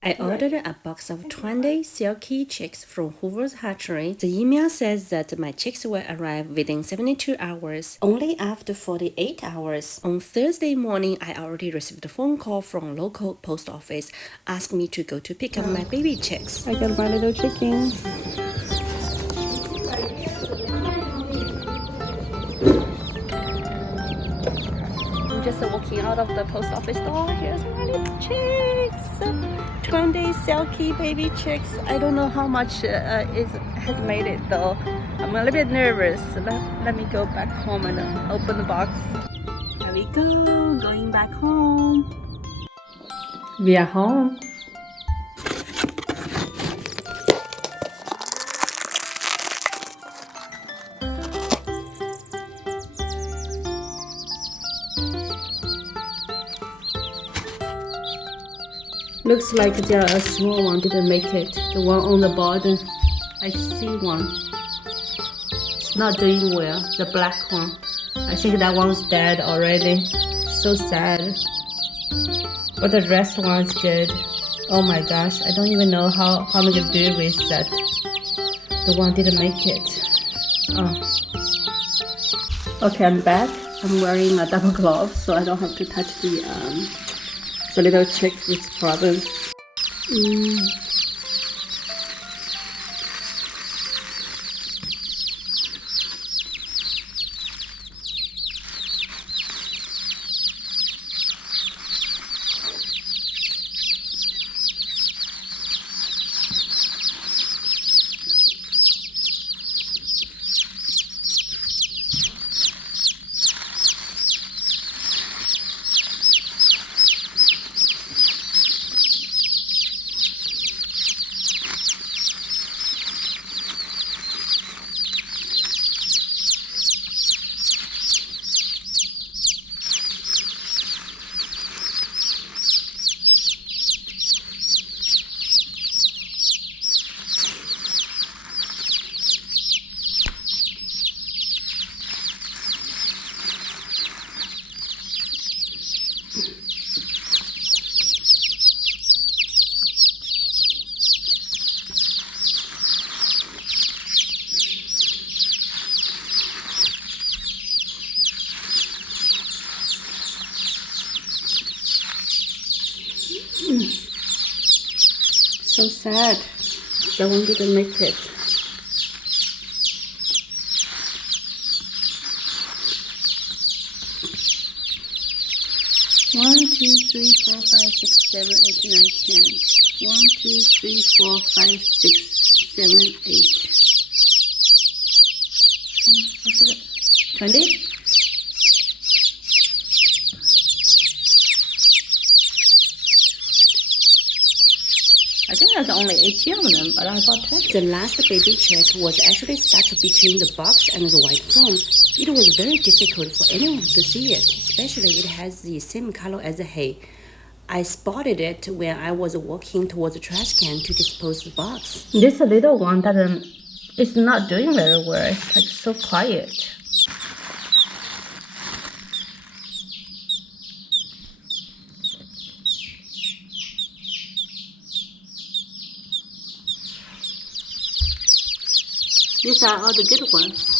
I ordered a box of 20 Silkie chicks from Hoover'S Hatchery. The email says that my chicks will arrive within 72 hours, only after 48 hours. On Thursday morning, I already received a phone call from local post office asking me to go to pick up my baby chicks. I got my little chicken. I'm just walking out of the post office door. Here's my little chicks. 20 Silkie baby chicks. I don't know how much has made it though. I'm a little bit nervous. Let me go back home and open the box. Here we go, going back home. We are home. Looks like the small one didn't make it. The one on the bottom, I see one. It's not doing well, the black one. I think that one's dead already. So sad. But the rest one's good. Oh my gosh, I don't even know how I'm gonna do with that. The one didn't make it. Oh. Okay, I'm back. I'm wearing a double glove so I don't have to touch the little chick with problem. So sad. That one didn't make it. One, two, three, four, five, six, seven, eight, nine, 10. 1, 2, 3, 4, 5, 6, 7, 8. What's it? 20? I think there's only 18 of them, but I bought 20. The last baby chick was actually stuck between the box and the white foam. It was very difficult for anyone to see it, especially it has the same color as the hay. I spotted it when I was walking towards the trash can to dispose the box. This little one it's not doing very well. It's like so quiet. These are all the good ones.